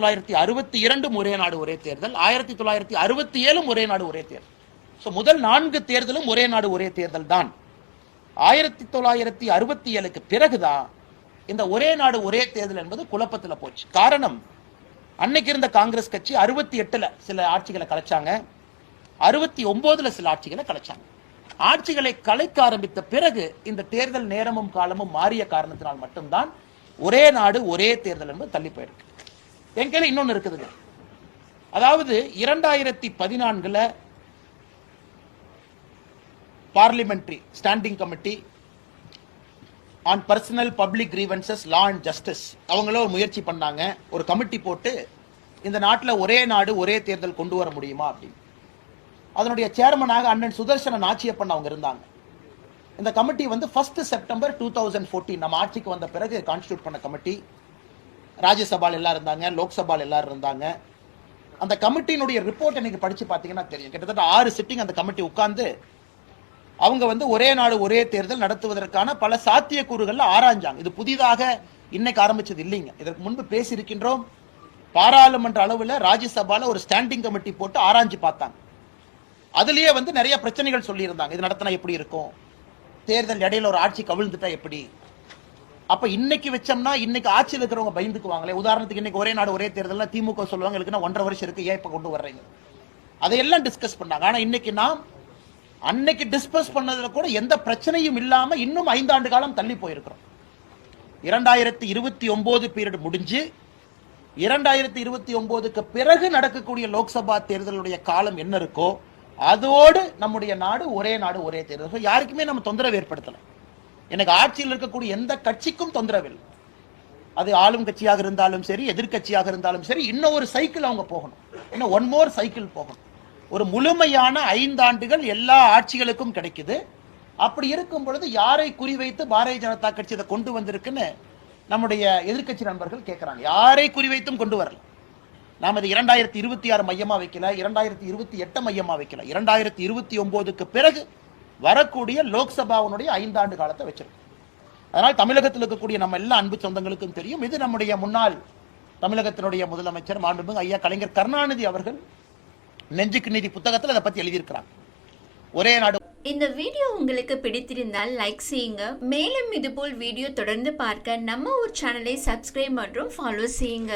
தொள்ளாயிரத்தி அறுபத்தி இரண்டும் ஒரே நாடு ஒரே தேர்தல். ஆயிரத்தி தொள்ளாயிரத்தி அறுபத்தி ஏழும் ஒரே நாடு ஒரே தேர்தல். ஸோ முதல் நான்கு தேர்தலும் ஒரே நாடு ஒரே தேர்தல் தான். ஆயிரத்தி தொள்ளாயிரத்தி அறுபத்தி ஏழுக்கு பிறகுதான் இந்த ஒரே நாடு ஒரே தேர்தல் என்பது குழப்பத்தில் போச்சு. காரணம் அன்னைக்கு இருந்த காங்கிரஸ் கட்சி அறுபத்தி எட்டுல சில ஆட்சிகளை கலைச்சாங்க. அறுபத்தி ஒன்பதுல சில ஆட்சிகளை கலைச்சாங்க. ஆட்சிகளை கலைக்க ஆரம்பித்த பிறகு இந்த தேர்தல் நேரமும் காலமும் மாறிய காரணத்தினால் மட்டும்தான் ஒரே நாடு ஒரே தேர்தல் என்பது தள்ளி போயிருக்கு. என் கையில் இன்னொன்று இருக்குதுங்க. அதாவது இரண்டாயிரத்தி பதினான்கில் parliamentary standing committee on personnel public grievances law and justice அவங்களும் ஒரு முயற்சி பண்ணாங்க. ஒரு கமிட்டி போட்டு இந்த நாட்டில் ஒரே நாடு ஒரே தேர்தல் கொண்டு வர முடியுமா அப்படின்னு. அதனுடைய சேர்மனாக அண்ணன் சுதர்சன நாச்சியப்பன் அவங்க இருந்தாங்க. இந்த கமிட்டி வந்து first September two thousand fourteen நம்ம ஆட்சிக்கு வந்த பிறகு கான்ஸ்டியூட் பண்ண கமிட்டி. ராஜ்யசபால எல்லாம் இருந்தாங்க லோக்சபால் எல்லாரும் இருந்தாங்க. அந்த கமிட்டியினுடைய ரிப்போர்ட் இன்னைக்கு படிச்சு பார்த்தீங்கன்னா தெரியும். கிட்டத்தட்ட ஆறு சிட்டிங் அந்த கமிட்டி உட்கார்ந்து அவங்க வந்து ஒரே நாடு ஒரே தேர்தல் நடத்துவதற்கான பல சாத்தியக்கூறுகள்ல ஆராய்ஞ்சாங்க. இது புதிதாக இன்னைக்கு ஆரம்பிச்சது இல்லைங்க. இதற்கு முன்பு பேசியிருக்கின்றோம். பாராளுமன்ற அளவில் ராஜ்யசபால ஒரு ஸ்டாண்டிங் கமிட்டி போட்டு ஆராய்ஞ்சு பார்த்தாங்க. அதுலயே வந்து நிறைய பிரச்சனைகள் சொல்லியிருந்தாங்க. இது நடத்தினா எப்படி இருக்கும்? தேர்தல் இடையில ஒரு ஆட்சி கவிழ்ந்துட்டா எப்படி? அப்ப இன்னைக்கு வச்சோம்னா இன்னைக்கு ஆட்சியில் இருக்கிறவங்க பயந்துக்குவாங்களே. உதாரணத்துக்கு இன்னைக்கு ஒரே நாடு ஒரே தேர்தலில் திமுக சொல்லுவாங்க இருக்குன்னா ஒன்றரை வருஷம் இருக்கு ஏன் இப்ப கொண்டு வர்றீங்க? அதையெல்லாம் டிஸ்கஸ் பண்ணாங்க. ஆனா இன்னைக்கு நாம் அன்னைக்கு டிஸ்கஸ் பண்ணதுல கூட எந்த பிரச்சனையும் இல்லாம இன்னும் ஐந்தாண்டு காலம் தள்ளி போயிருக்கிறோம். இரண்டாயிரத்தி இருபத்தி ஒன்பது பீரியட் முடிஞ்சு இரண்டாயிரத்தி இருபத்தி ஒன்பதுக்கு பிறகு நடக்கக்கூடிய லோக்சபா தேர்தலுடைய காலம் என்ன இருக்கோ அதோடு நம்முடைய நாடு ஒரே நாடு ஒரே தேர்தல். யாருக்குமே நம்ம தொந்தரவு ஏற்படுத்தலை. எனக்கு ஆட்சியில் இருக்கக்கூடிய எந்த கட்சிக்கும் தொந்தரவில்லை. அது ஆளும் கட்சியாக இருந்தாலும் சரி எதிர்க்கட்சியாக இருந்தாலும் சரி இன்னும் ஒரு சைக்கிள் அவங்க போகணும். இன்னும் ஒன் மோர் சைக்கிள் போகணும். ஒரு முழுமையான ஐந்தாண்டுகள் எல்லா ஆட்சிகளுக்கும் கிடைக்குது. அப்படி இருக்கும் பொழுது யாரை குறிவைத்து பாரதிய ஜனதா கட்சி இதை கொண்டு வந்திருக்குன்னு நம்முடைய எதிர்க்கட்சி நண்பர்கள் கேட்கிறாங்க. யாரை குறிவைத்தும் கொண்டு வரல. நாம் இது இரண்டாயிரத்தி இருபத்தி ஆறு மையமாக வைக்கல இரண்டாயிரத்தி இருபத்தி எட்டு மையமாக வைக்கல. இரண்டாயிரத்தி இருபத்தி ஒம்போதுக்கு பிறகு வரக்கூடிய லோக்சபாவினுடைய ஐந்தாண்டு காலத்தை வச்சிருக்கு அதனால் தமிழகத்தில் இருக்கக்கூடிய நம்ம எல்லா அன்பு சொந்தங்களுக்கும் தெரியும். இது நம்முடைய முன்னாள் தமிழகத்தினுடைய முதலமைச்சர் மாண்புமிகு ஐயா கலைஞர் கருணாநிதி அவர்கள் நெஞ்சுக்கு நீதி புத்தகத்தில் அதை பத்தி எழுதியிருக்கிறாங்க ஒரே நாடு. இந்த வீடியோ உங்களுக்கு பிடித்திருந்தால் லைக் செய்யுங்க. மேலும் இதுபோல் வீடியோ தொடர்ந்து பார்க்க நம்ம ஒரு சேனலை சப்ஸ்கிரைப் மற்றும் ஃபாலோ செய்யுங்க.